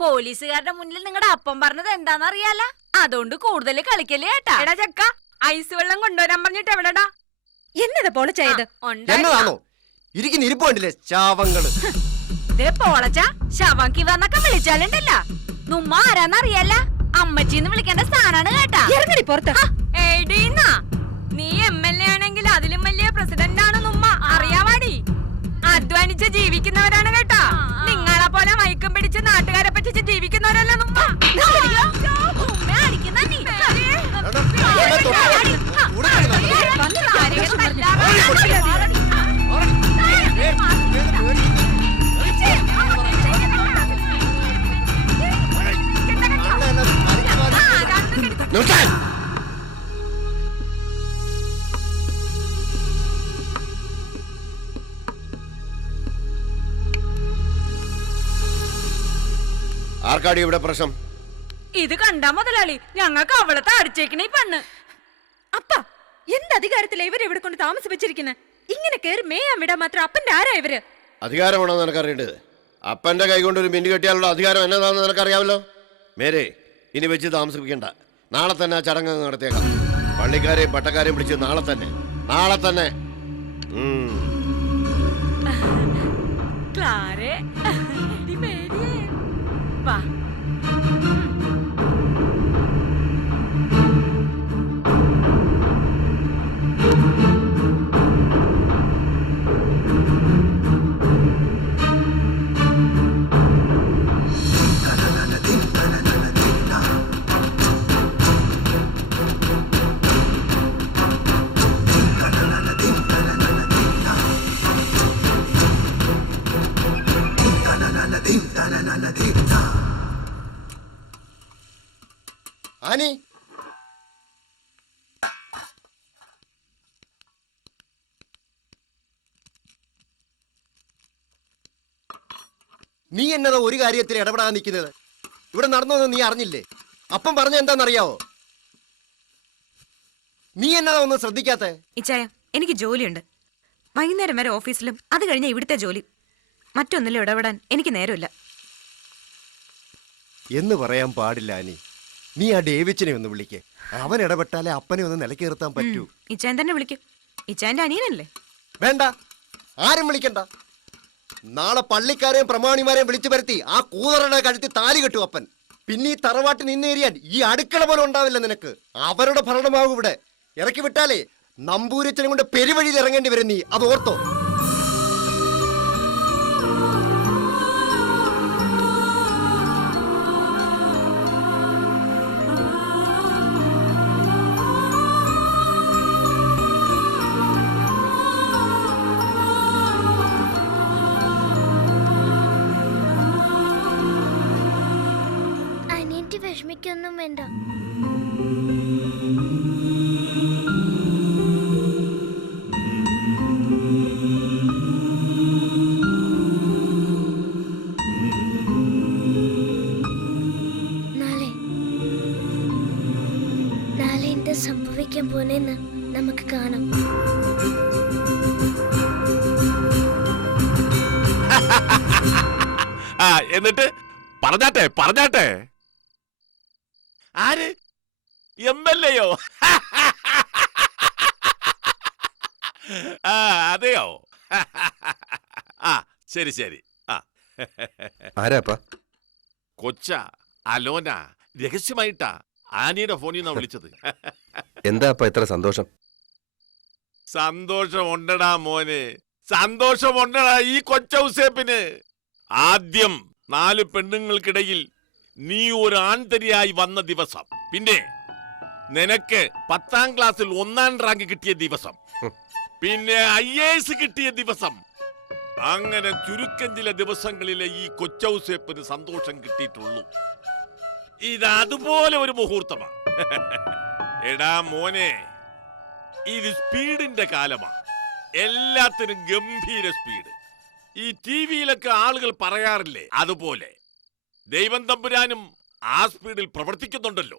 പോലീസുകാരുടെ മുന്നിൽ നിങ്ങളുടെ അപ്പം പറഞ്ഞത് എന്താന്നറിയാല. അതുകൊണ്ട് കൂടുതൽ കളിക്കല്ലേ ഏട്ടാ. എടാ ചക്ക, ഐസ് വെള്ളം കൊണ്ടുവരാൻ പറഞ്ഞിട്ട് എവിടെടാ? എന്നത് പോള ചെയ്ത് എന്നതാണോ ഇരിക്കുന്ന ഇരിപ്പ് കണ്ടില്ലേ ശാവങ്ങള്. പോളച്ച ശവങ്കി വന്നൊക്കെ വിളിച്ചാലുണ്ടല്ല നുമ്മ ആരാന്നറിയല്ല. അമ്മച്ചിന്ന് വിളിക്കേണ്ട സ്ഥാനാണ് കേട്ടാ. ഇറങ്ങടി പുറത്ത്. എടീന്നാ, നീ MLA ആണെങ്കിൽ അതിലും വലിയ പ്രസിഡന്റ് ആണ് നുമ്മ, അറിയാവാടി. അധ്വാനിച്ച് ജീവിക്കുന്നവരാണ് കേട്ടാ. നിങ്ങളെ പോലെ മയക്കം പിടിച്ച് നാട്ടുകാരെ പറ്റിച്ച് ജീവിക്കുന്നവരല്ല നുമ്മ. ആർക്കാടി ഇവിടെ പ്രശ്നം? ഇത് കണ്ടാ മുതലാളി, ഞങ്ങൾക്ക് അവളത്തെ അടിച്ചേക്കണേ പെണ്ണ്. അപ്പ എന്ത് അധികാരത്തില ഇവര് ഇവിടെ കൊണ്ട് താമസിപ്പിച്ചിരിക്കുന്നത്? ഇങ്ങനെ കേറി മേയാൻ വിടാൻ മാത്രം അപ്പന്റെ ആരാ ഇവര്? അധികാരമാണോ നിനക്കറിയേണ്ടത്? അപ്പന്റെ കൈ കൊണ്ട് ഒരു മിന്നു കെട്ടിയാലുള്ള അധികാരം എന്നതാണെന്ന് നിനക്കറിയാമല്ലോ. മേരെ ഇനി വെച്ച് താമസിപ്പിക്കണ്ട. നാളെ തന്നെ ആ ചടങ്ങ് നടത്തിയേക്കാം. പള്ളിക്കാരെയും പട്ടക്കാരെയും പിടിച്ച് നാളെ തന്നെ ക്ലാരേ, വാ. ആനി, നീ എന്നതാ ഒരു കാര്യത്തിൽ ഇടപെടാൻ നിൽക്കുന്നത്? ഇവിടെ നടന്നോന്ന് നീ അറിഞ്ഞില്ലേ? അപ്പം പറഞ്ഞ എന്താണെന്നറിയാവോ? നീ എന്നതാ ഒന്നും ശ്രദ്ധിക്കാത്ത? ഇച്ചായ, എനിക്ക് ജോലിയുണ്ട്. വൈകുന്നേരം വരെ ഓഫീസിലും അത് കഴിഞ്ഞ ഇവിടുത്തെ ജോലി. മറ്റൊന്നിലും ഇടപെടാൻ എനിക്ക് നേരമില്ല എന്ന് പറയാൻ പാടില്ല ആനി. നീ ആ ഡേവിച്ചിനെ ഒന്ന് വിളിക്കേ. അവൻ ഇടപെട്ടാലേ അപ്പനെ ഒന്ന് നിലക്കേർത്താൻ പറ്റൂ. ഇച്ചായൻ തന്നെ വിളിക്കും. ഇച്ചായന്റെ അനിയനല്ലേ? വേണ്ട, ആരും വിളിക്കണ്ട. നാളെ പള്ളിക്കാരെയും പ്രമാണിമാരെയും വിളിച്ചു വരുത്തി ആ കൂതറയുടെ കഴുത്തി താലി കെട്ടു അപ്പൻ. പിന്നെ ഈ തറവാട്ടിൽ നിന്നേറിയാൻ ഈ അടുക്കള പോലെ ഉണ്ടാവില്ല നിനക്ക്. അവരുടെ ഭരണമാകും ഇവിടെ. ഇറക്കി വിട്ടാലേ നമ്പൂരച്ചനെ കൊണ്ട് പെരുവഴിയിൽ ഇറങ്ങേണ്ടി വരും. നീ അത് ഓർത്തോ. വിഷമിക്കൊന്നും വേണ്ട. നാളെ എന്താ സംഭവിക്കാൻ പോണെന്ന് നമുക്ക് കാണാം. എന്നിട്ട് പറഞ്ഞാട്ടെ ആര്? MLA-യോ? അതെയോ? ശരി. ആരാപ്പാ? കൊച്ച അലോന രഹസ്യമായിട്ടാ ആനിയുടെ ഫോണിൽ നിന്നാ വിളിച്ചത്. എന്താ ഇത്ര സന്തോഷം? സന്തോഷമുണ്ടടാ മോനെ, സന്തോഷമുണ്ടടാ ഈ കൊച്ചൗസേപ്പിന്. ആദ്യം 4 പെണ്ണുങ്ങൾക്കിടയിൽ നീ ഒരു ആൺതരിയായി വന്ന ദിവസം, പിന്നെ നിനക്ക് 10ാം ക്ലാസ്സിൽ 1ാം റാങ്ക് കിട്ടിയ ദിവസം, പിന്നെ IAS കിട്ടിയ ദിവസം, അങ്ങനെ ചുരുക്കം ചില ദിവസങ്ങളിലെ ഈ കൊച്ചൗസേപ്പിന് സന്തോഷം കിട്ടിയിട്ടുള്ളൂ. ഇത് അതുപോലെ ഒരു മുഹൂർത്തമാ. എടാ മോനെ, ഇത് സ്പീഡിന്റെ കാലമാ. എല്ലാത്തിനും ഗംഭീര സ്പീഡ്. ഈ TV-യിലൊക്കെ ആളുകൾ പറയാറില്ലേ, അതുപോലെ ദൈവം തമ്പുരാനും ആ സ്പീഡിൽ പ്രവർത്തിക്കുന്നുണ്ടല്ലോ.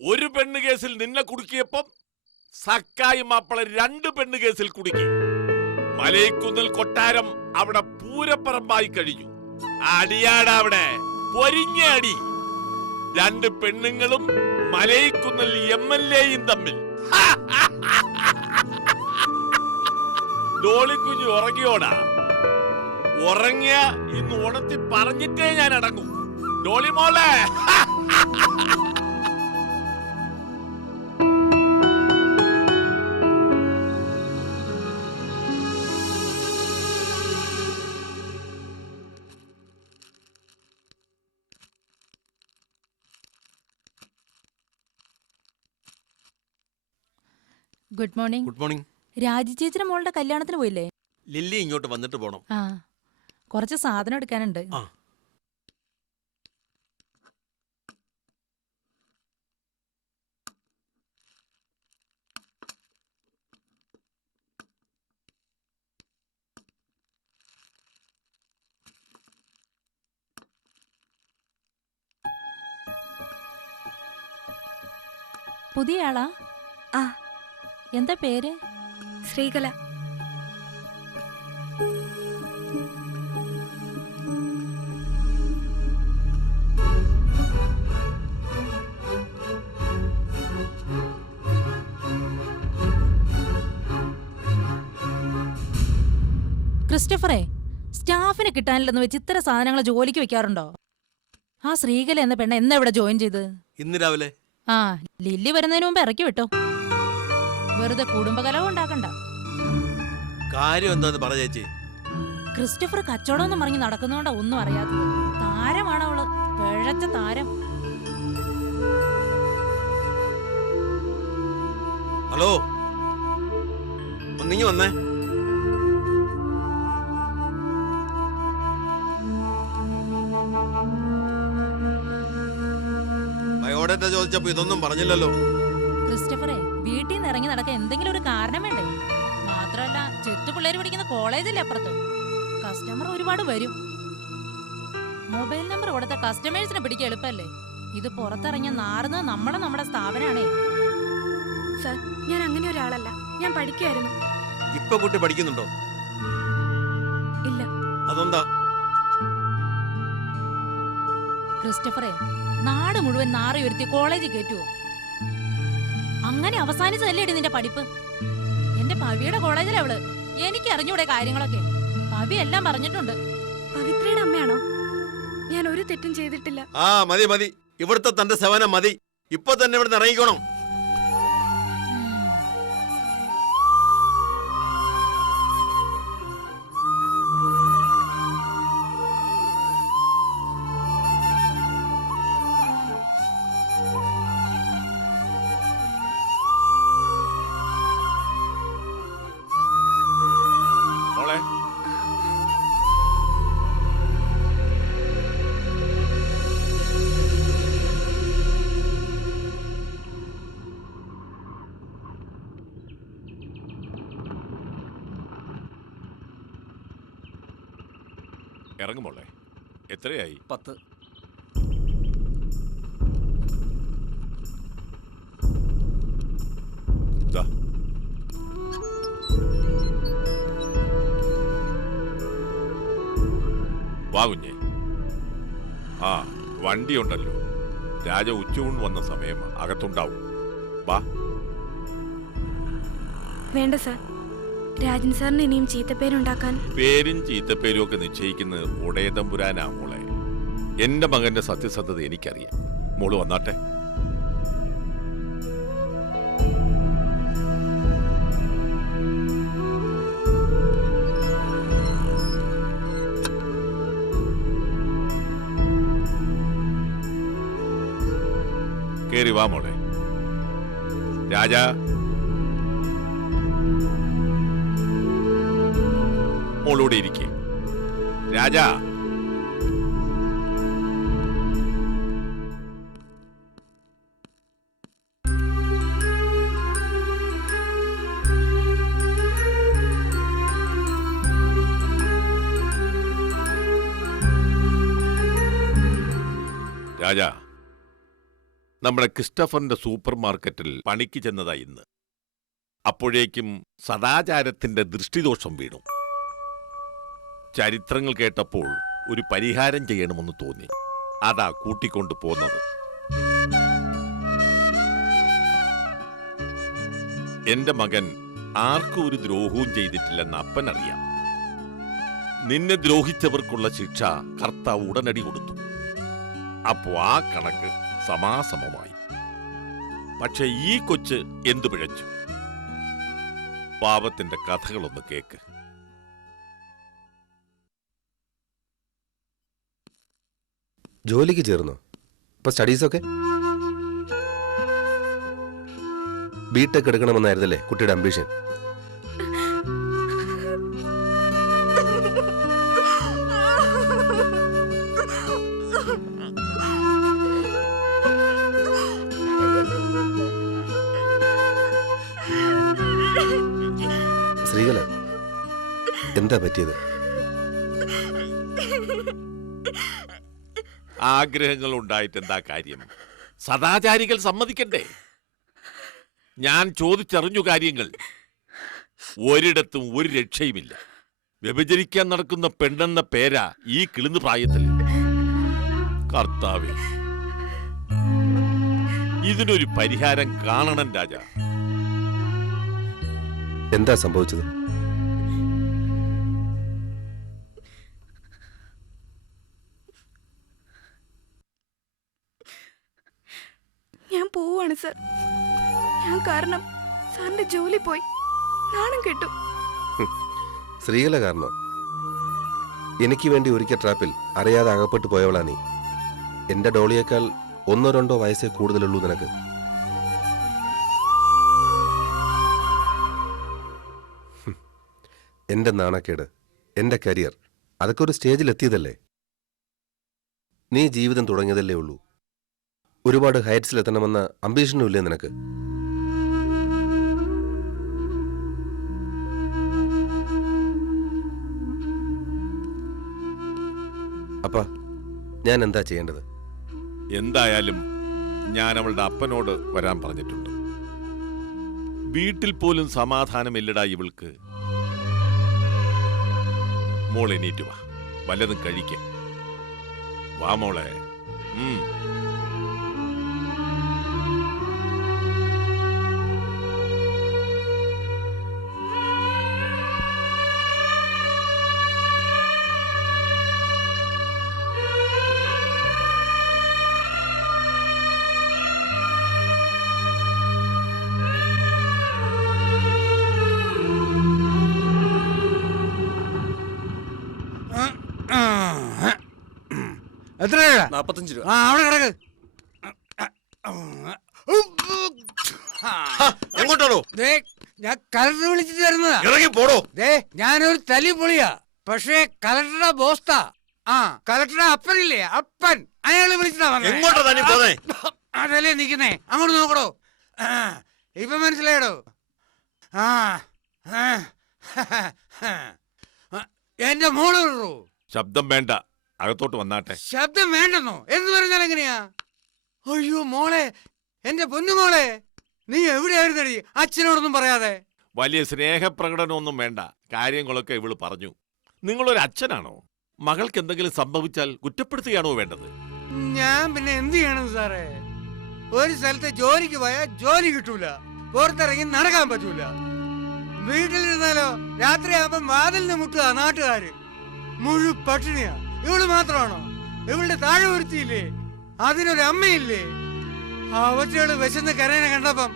ഒരു പെണ്ണ് കേസിൽ നിന്നെ കുടുക്കിയപ്പം സക്കായി മാപ്പിള 2 പെണ്ണ് കേസിൽ കുടുക്കി. മലയക്കുന്നിൽ കൊട്ടാരം അവിടെ പൂരപ്പറമ്പായി കഴിഞ്ഞു. അടിയാടാ അവിടെ, പൊരിഞ്ഞ അടി. രണ്ട് പെണ്ണുങ്ങളും മലയിക്കുന്നൽ MLA-യും തമ്മിൽ. ഡോളിക്കുഞ്ഞ് ഉറങ്ങിയോടാ? ഉറങ്ങിയ ഇന്ന് ഉണർത്തി പറഞ്ഞിട്ടേ ഞാൻ അടങ്ങും. ഡോളി മോളെ. Good morning. Good morning. രാജി ചേച്ചിയുടെ മോളുടെ കല്യാണത്തിന് പോയില്ലേ? ലില്ലി ഇങ്ങോട്ട് വന്നിട്ട് പോണം. ആ, കുറച്ച് സാധനം എടുക്കാനുണ്ട്. ആ. പുതിയ ആളാ? ആ. എന്താ പേര്? ശ്രീകല. ക്രിസ്റ്റഫറെ, സ്റ്റാഫിനെ കിട്ടാനില്ലെന്ന് വെച്ച് ഇത്തരം സാധനങ്ങൾ ജോലിക്ക് വെക്കാറുണ്ടോ? ആ ശ്രീകല എന്ന പെണ്ണ എന്നാ ഇവിടെ ജോയിൻ ചെയ്ത്? ഇന്ന് രാവിലെ. ആ, ലില്ലി വരുന്നതിന് മുമ്പ് ഇറക്കി വിട്ടോ. വെറുതെ കുടുംബകലഹം ഉണ്ടാക്കണ്ട. കാര്യം എന്താന്ന് പറ ചേച്ചി. ക്രിസ്റ്റഫർ കച്ചവടം എന്ന് പറഞ്ഞ് നടക്കുന്നോണ്ടാ ഒന്നും അറിയാത്തത്. താരമാണ് അവള്, പിഴച്ച താരം. ഹലോ, ഒന്നിങ്ങി വന്നേ. ബയോഡേറ്റ ചോദിച്ചപ്പോ ഇതൊന്നും പറഞ്ഞില്ലല്ലോ. ക്രിസ്റ്റഫറെ, വീട്ടിൽ നിന്ന് ഇറങ്ങി നടക്കാൻ എന്തെങ്കിലും ഒരു കാരണം വേണ്ടേ? മാത്രമല്ല, ചെത്തു പിള്ളേര് പഠിക്കുന്ന കോളേജില്ലേ അപ്പുറത്ത്. കസ്റ്റമർ ഒരുപാട് വരും. മൊബൈൽ നമ്പർ കൊടുത്ത കസ്റ്റമേഴ്സിനെ പിടിക്കാൻ എളുപ്പല്ലേ? ഇത് പുറത്തിറങ്ങിയ നാറുന്നത് നമ്മുടെ സ്ഥാപനാണേ. സർ, ഞാൻ അങ്ങനെ ഒരാളല്ല. ഞാൻ പഠിക്കായിരുന്നു. ഇപ്പൊ കുട്ടി പഠിക്കുന്നുണ്ടോ? ഇല്ല. അതെന്താ? ക്രിസ്റ്റഫറെ, നാട് മുഴുവൻ നാറി വരുത്തി കോളേജിൽ കയറ്റുവോ? അങ്ങനെ അവസാനിച്ചതല്ലേ നിന്റെ പഠിപ്പ്? എന്റെ പവിയുടെ കോളേജിലവള്. എനിക്ക് അറിഞ്ഞൂടെ കാര്യങ്ങളൊക്കെ? പവി എല്ലാം പറഞ്ഞിട്ടുണ്ട്. പവിത്രയുടെ അമ്മയാണോ? ഞാൻ ഒരു തെറ്റും ചെയ്തിട്ടില്ല. ആ, മതി മതി. ഇവിടുത്തെ തന്റെ സേവനം മതി. ഇപ്പൊ തന്നെ ഇവിടുന്ന് ഇറങ്ങിക്കോണം. മോളെ, ഇറങ്ങും മോളെ. എത്രയായി? 10. ദാ. വാ കുഞ്ഞേ. ആ, വണ്ടിയുണ്ടല്ലോ. രാജ ഉച്ചയൂൺ വന്ന സമയം അകത്തുണ്ടാവും. വാ. വേണ്ട സർ, രാജൻ സാറിന് ഇനിയും ചീത്തപ്പേരുണ്ടാക്കാൻ. പേരും ചീത്തപ്പേരും ഒക്കെ നിശ്ചയിക്കുന്നത് ഉടയതമ്പുരാനാ മോളെ. എന്റെ മകന്റെ സത്യസന്ധത എനിക്കറിയാം. മോള് വന്നാട്ടെ. കേറി വാ മോളെ. രാജാ, മോളൂടെ ഇരിക്കേ. രാജാ, രാജാ, നമ്മുടെ ക്രിസ്റ്റഫറിന്റെ സൂപ്പർ മാർക്കറ്റിൽ പണിക്ക് ചെന്നതാ ഇന്ന്. അപ്പോഴേക്കും സദാചാരത്തിന്റെ ദൃഷ്ടിദോഷം വീണു. ചരിത്രങ്ങൾ കേട്ടപ്പോൾ ഒരു പരിഹാരം ചെയ്യണമെന്ന് തോന്നി. അതാ കൂട്ടിക്കൊണ്ട് പോന്നത്. എന്റെ മകൻ ആർക്കും ഒരു ദ്രോഹവും ചെയ്തിട്ടില്ലെന്ന് അപ്പനറിയാം. നിന്നെ ദ്രോഹിച്ചവർക്കുള്ള ശിക്ഷ കർത്താവ് ഉടനടി കൊടുത്തു. അപ്പോ ആ കണക്ക് സമാസമമായി. പക്ഷെ ഈ കൊച്ച് എന്തു പിഴച്ചു? പാപത്തിന്റെ കഥകളൊന്ന് കേക്ക്. ജോലിക്ക് ചേർന്നോ? ഇപ്പൊ സ്റ്റഡീസൊക്കെ? ബിടെക് എടുക്കണമെന്നായിരുന്നല്ലേ കുട്ടിയുടെ അംബീഷൻ? ശ്രീകല, എന്താ പറ്റിയത്? ആഗ്രഹങ്ങൾ ഉണ്ടായിട്ട് എന്താ കാര്യം? സദാചാരികൾ സമ്മതിക്കണ്ടേ? ഞാൻ ചോദിച്ചറിഞ്ഞു കാര്യങ്ങൾ. ഒരിടത്തും ഒരു രക്ഷയുമില്ല. വ്യഭിചരിക്കാൻ നടക്കുന്ന പെണ്ണെന്ന പേരാ ഈ കിളിന്ന് പ്രായത്തിൽ. കർത്താവേ, ഇതിനൊരു പരിഹാരം കാണണം രാജ. എന്താ സംഭവിച്ചത്? ഞാൻ പോവാണ് സർ. ഞാൻ കാരണം സാറിന്റെ ജോലി പോയി. നാണം കെട്ടു. ശ്രീകല കാരണം എനിക്ക് വേണ്ടി ഒരുക്കിയ ട്രാപ്പിൽ അറിയാതെ അകപ്പെട്ടു പോയവളാ നീ. എന്റെ ഡോളിയേക്കാൾ 1-2 വയസ്സേ കൂടുതലുള്ളൂ നിനക്ക്. എന്റെ നാണക്കേട്, എന്റെ കരിയർ, അതൊക്കെ ഒരു സ്റ്റേജിൽ എത്തിയതല്ലേ. നീ ജീവിതം തുടങ്ങിയതല്ലേ ഉള്ളൂ. ഒരുപാട് ഹൈറ്റ്സിലെത്തണമെന്ന അംബീഷനും ഇല്ലേ നിനക്ക്? അപ്പാ, ഞാൻ എന്താ ചെയ്യേണ്ടത്? എന്തായാലും ഞാൻ അവളുടെ അപ്പനോട് വരാൻ പറഞ്ഞിട്ടുണ്ട്. വീട്ടിൽ പോലും സമാധാനമില്ലടാ ഇവൾക്ക്. മോളെ എണീറ്റ് വാ, വല്ലതും കഴിക്ക. വാ മോളെ. എത്ര രൂപ? 45 രൂപ. ആ, അവിടെ കിടക്ക്. എങ്ങോട്ടാണോ? ദേ, ഞാൻ കളക്ടർ വിളിച്ചിട്ട് വരുന്നതാ. ഇറങ്ങി പോടോ. ദേ, ഞാനൊരു തലി പൊളിയാ. പക്ഷേ കളക്ടറുടെ ബോസ്താ. ആ, കളക്ടറുടെ അപ്പനില്ലേ, അപ്പൻ, അയാള് വിളിച്ചിട്ടാ വന്നേ. എങ്ങോട്ടാ തന്നെ പോന്നെ? അതല്ലേ നിക്കുന്നേ, അങ്ങോട്ട് നോക്കടോ. ഇപ്പൊ മനസ്സിലായടോ? ആ, എന്റെ മോള് വിടറോ. ശബ്ദം വേണ്ട, അകത്തോട്ട് വന്നാട്ടെ. ശബ്ദം വേണ്ടെന്നോ? എന്ന് പറഞ്ഞാൽ എങ്ങനെയാ? അയ്യോ മോളെ, എന്റെ പൊന്നുമോളെ, നീ എവിടെയായിരുന്നടി അച്ഛനോടൊന്നും പറയാതെ? വലിയ സ്നേഹപ്രകടനമൊന്നും വേണ്ട, കാര്യങ്ങളൊക്കെ ഇവള് പറഞ്ഞു. നിങ്ങളൊരു അച്ഛനാണോ? മകൾക്ക് എന്തെങ്കിലും സംഭവിച്ചാൽ കുറ്റപ്പെടുത്തുകയാണോ വേണ്ടത്? ഞാൻ പിന്നെ എന്ത് ചെയ്യണം സാറേ? ഒരു സ്ഥലത്ത് ജോലിക്ക് പോയാൽ ജോലി കിട്ടൂല, പുറത്തിറങ്ങി നടക്കാൻ പറ്റൂല. വീട്ടിലിരുന്നാലോ രാത്രിയാകുമ്പം വാതിലിന് മുട്ടുക നാട്ടുകാര്. മുഴു പട്ടിണിയാ. ഇവള് മാത്രമാണോ? ഇവളുടെ താഴെ ഒരുത്തിയില്ലേ, അതിനൊരു അമ്മയില്ലേ? അവറ്റകള് വിശന്ന് കരയനെ കണ്ടപ്പം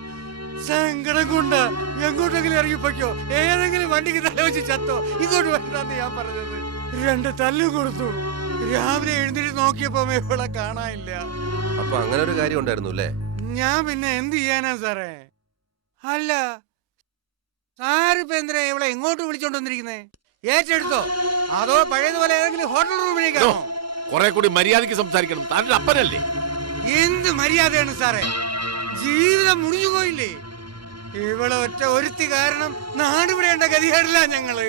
സങ്കടം കൊണ്ട് എങ്ങോട്ടെങ്കിലും ഇറങ്ങിപ്പോയ്ക്കോ, ഏതെങ്കിലും വണ്ടിക്ക് തല വെച്ച് ചത്തോ, ഇങ്ങോട്ട് വരണ്ടാന്ന് ഞാൻ പറഞ്ഞത്. 2 തല്ലും കൊടുത്തു. രാവിലെ എഴുന്നേറ്റ് നോക്കിയപ്പോ ഇവളെ കാണാനില്ല. അപ്പൊ അങ്ങനെ ഒരു കാര്യം ഉണ്ടായിരുന്നു അല്ലേ? ഞാൻ പിന്നെ എന്ത് ചെയ്യാനാ സാറേ? അല്ല, സാറിപ്പോ എന്തിനാ ഇവളെ ഇങ്ങോട്ട് വിളിച്ചോണ്ട് വന്നിരിക്കുന്നേ? ഏറ്റെടുത്തോ അതോ പഴയതുപോലെ ഏതെങ്കിലും ഹോട്ടൽ റൂമിലേക്കാണോ? കുറെ കൂടി മര്യാദയ്ക്ക് സംസാരിക്കണം. താങ്കളുടെ അപ്പനല്ലേ? എന്ത് മര്യാദയാണ് സാറേ? ജീവിതം മുടിഞ്ഞു പോയില്ലേ? ഇവളെ ഒറ്റ ഒരുത്തി കാരണം നാടുവിടേണ്ട ഗതികേടില്ല ഞങ്ങള്.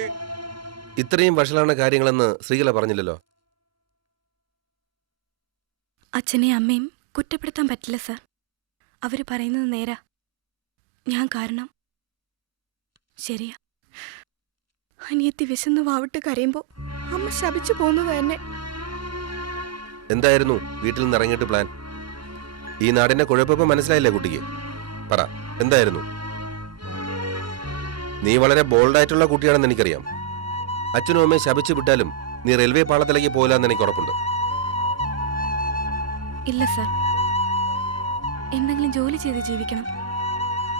ഇത്രയും വഷളാണ് കാര്യങ്ങളെന്ന് ശ്രീകല പറഞ്ഞില്ലല്ലോ. അച്ഛനെയും അമ്മയും കുറ്റപ്പെടുത്താൻ പറ്റില്ല സാർ. അവര് പറയുന്നത് നേരാ. ഞാൻ കാരണം ശരിയാ. അനിയത്തി വിശന്ന് വാവിട്ട് കരയുമ്പോ അമ്മ ശപിച്ചു പോകുന്നത് തന്നെ. എന്തായിരുന്നു വീട്ടിൽ നിന്ന് ഇറങ്ങിയിട്ട് പ്ലാൻ? ഈ നാടിന്റെ കുഴപ്പം മനസ്സിലായില്ലേ കുട്ടിക്ക്? പറ, എന്തായിരുന്നു? നീ വളരെ ബോൾഡായിട്ടുള്ള കുട്ടിയാണെന്ന് എനിക്കറിയാം. അച്ഛനും അമ്മയെ ശപിച്ചു വിട്ടാലും നീ റെയിൽവേ പാളത്തിലേക്ക് പോകില്ലെന്ന് എനിക്ക് ഉറപ്പുണ്ട്. ഇല്ല സർ, എന്തെങ്കിലും ജോലി ചെയ്ത് ജീവിക്കണം.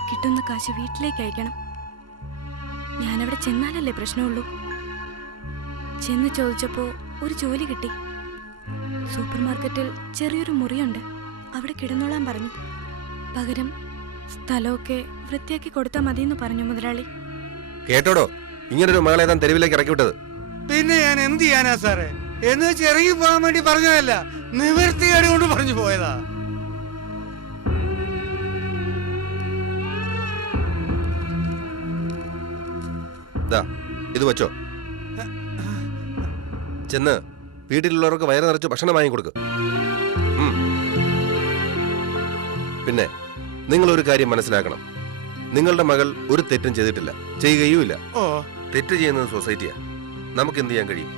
കിട്ടുന്ന കാശ് വീട്ടിലേക്ക് അയക്കണം. ഞാനവിടെ ചെന്നാലല്ലേ പ്രശ്നമുള്ളൂ. ചെന്ന് ചോദിച്ചപ്പോ ഒരു ജോലി കിട്ടി. സൂപ്പർ മാർക്കറ്റിൽ ചെറിയൊരു മുറിയുണ്ട്, അവിടെ കിടന്നോളാൻ പറഞ്ഞു. പകരം സ്ഥലമൊക്കെ വൃത്തിയാക്കി കൊടുത്താൽ മതിയെന്ന് പറഞ്ഞു മുതലാളി. കേട്ടോടോ, ഇങ്ങനൊരു മകളെ താൻ തെരുവിലേക്ക് ഇറക്കി വിട്ടത്? പിന്നെ ഞാൻ എന്ത് ചെയ്യാനാ സാറേ? എന്ന് വെച്ച് ഇറങ്ങി പോകാൻ വേണ്ടി പറഞ്ഞതല്ല, നിവൃത്തികേട് കൊണ്ട് പറഞ്ഞു പോയതാ. ഇത് വെച്ചോ. ചെന്ന് വീട്ടിലുള്ളവർക്ക് വയറ് നിറച്ച് ഭക്ഷണം വാങ്ങിക്കൊടുക്ക്. പിന്നെ നിങ്ങളൊരു കാര്യം മനസ്സിലാക്കണം, നിങ്ങളുടെ മകൾ ഒരു തെറ്റും ചെയ്തിട്ടില്ല, ചെയ്യുകയുമില്ല. തെറ്റ് ചെയ്യുന്നത് സൊസൈറ്റിയാ. നമുക്ക് എന്ത് ചെയ്യാൻ കഴിയും?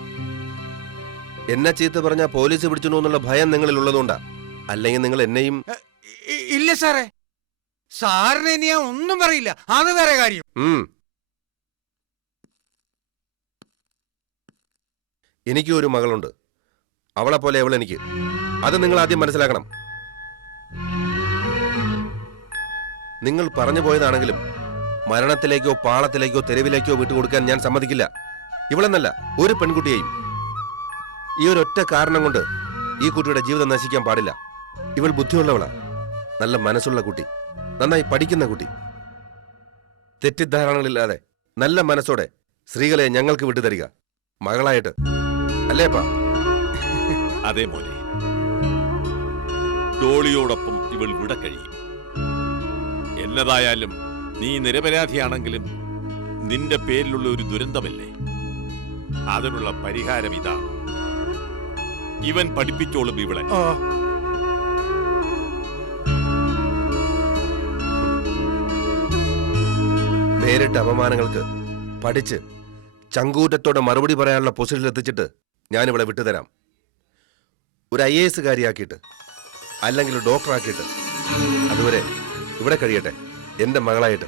എന്നെ ചീത്ത പറഞ്ഞ പോലീസ് പിടിച്ചിടുന്നുള്ള ഭയം നിങ്ങളിൽ ഉള്ളതുകൊണ്ടാ. അല്ലെങ്കിൽ നിങ്ങൾ എന്നെയും... ഇല്ല സാറേ, സാറിന് ഇനി ഞാൻ ഒന്നും പറയില്ല, അത് വേറെ കാര്യം. എനിക്കും ഒരു മകളുണ്ട്, അവളെ പോലെ അവൾ എനിക്ക്. അത് നിങ്ങൾ ആദ്യം മനസ്സിലാക്കണം. നിങ്ങൾ പറഞ്ഞു പോയതാണെങ്കിലും മരണത്തിലേക്കോ പാളത്തിലേക്കോ തെരുവിലേക്കോ വിട്ടുകൊടുക്കാൻ ഞാൻ സമ്മതിക്കില്ല. ഇവളെന്നല്ല, ഒരു പെൺകുട്ടിയെയും. ഈ ഒരൊറ്റ കാരണം കൊണ്ട് ഈ കുട്ടിയുടെ ജീവിതം നശിക്കാൻ പാടില്ല. ഇവൾ ബുദ്ധിയുള്ളവളാ, നല്ല മനസ്സുള്ള കുട്ടി, നന്നായി പഠിക്കുന്ന കുട്ടി. തെറ്റിദ്ധാരണകളില്ലാതെ നല്ല മനസ്സോടെ സ്ത്രീകളെ ഞങ്ങൾക്ക് വിട്ടുതരിക, മകളായിട്ട്. അല്ലേപ്പാ? അതെ മോനെ, ജോളിയോടൊപ്പം ഇവൾ വിട കഴിയും. എന്നതായാലും നീ നിരപരാധിയാണെങ്കിലും നിന്റെ പേരിലുള്ള ഒരു ദുരന്തമല്ലേ, അതിനുള്ള പരിഹാരം ഇതാണ്. ഇവൻ പഠിപ്പിച്ചോളും ഇവളെ. നേരിട്ട അപമാനങ്ങൾക്ക് പഠിച്ച് ചങ്കൂറ്റത്തോടെ മറുപടി പറയാനുള്ള പൊസിഷനിൽ എത്തിച്ചിട്ട് ഞാനിവളെ വിട്ടുതരാം. ഒരു IAS കാരിയാക്കിയിട്ട്, അല്ലെങ്കിൽ ഡോക്ടറാക്കിയിട്ട്. അതുവരെ ഇവിടെ കഴിയട്ടെ, എന്റെ മകളായിട്ട്.